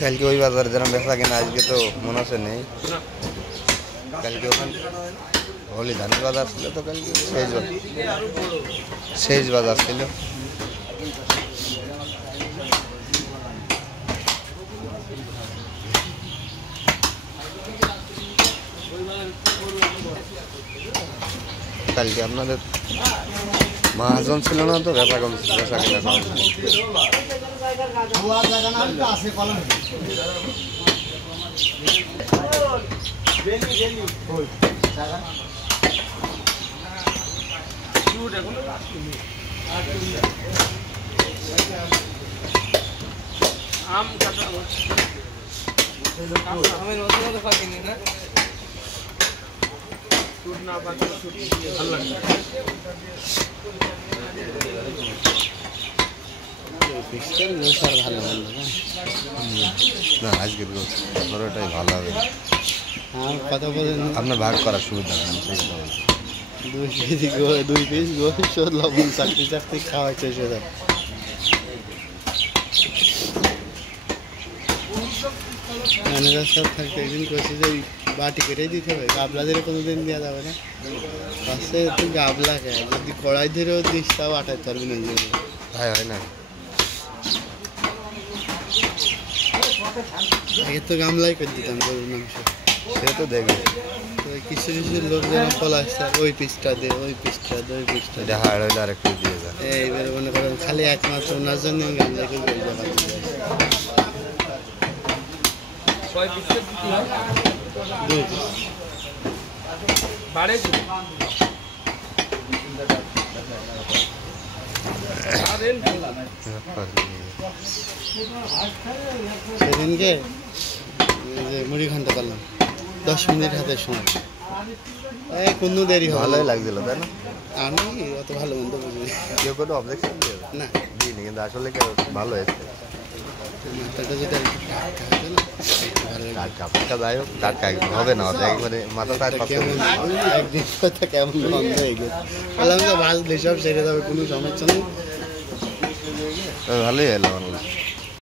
কালকে ওই বাজারে যেরকম বেচা কিনা আজকে তো মনে আছে নেই। কালকে ওখানে হলি ধানের বাজার ছিল তো কালকে শেষ বাজার ছিল। কালকে আপনাদের মহাজন ছিল না তো বেচা কিনা আম কাটা আমি নতুন পাকিনি না শুট না পাকি শুট ভালো লাগে পিক্সেল গোসার ভালো ভালো না আজকে ওটাই ভালো হবে। হ্যাঁ কত বলেন আপনার ভাগ করার সুবিধা নেই দুই পিস গোশ লবণ চাকরি চাকরি খাওয়া শেষ হয়ে যায়। ম্যানেজার সব থাকতে একদিন কইছে যে বাটি কেটে দিতে হবে, গাবলা ধরে কোনোদিন দেওয়া যাবে না। পাশে তুই গাবলা খায় যদি কড়াই ধরেও দিস তাও আটাইতে পারবি না। হয় না আগে তো গামলাই করে দিতাম গরুর মাংস, সে তো দেখবে কিছু কিছু লোক যেন ফল আসছে ওই পিসটা দে ওই পিসটা দে ওই পিসটা এটা হাড় হইলে আরেকটু দিয়ে যায়। এইবার মনে করেন খালি একমাত্র ওনার জন্য গামলাই করে দুই সেদিনকে যে মুড়ি ঘন্টা করলাম 10 মিনিট হাতে সময়, কোনো দেরি ভালোই লাগছিল তাই না? আমি অত ভালো মন্দ বুঝি কেউ কোনো অবজেকশন দিয়ে না দিইনি, কিন্তু আসলে ভালো হয়েছে। মাথাটা যেটা টাটকা হতো না ভালো টাটকা ফাটকা যাই হোক টাটকা হবে না একবারে মাথা টাইট কেমন একদিন কথা কেমন বন্ধ হয়ে গেছে। বললাম তো ভাজলে সব সেরে যাবে, কোনো সমস্যা নেই। ভালোই এলো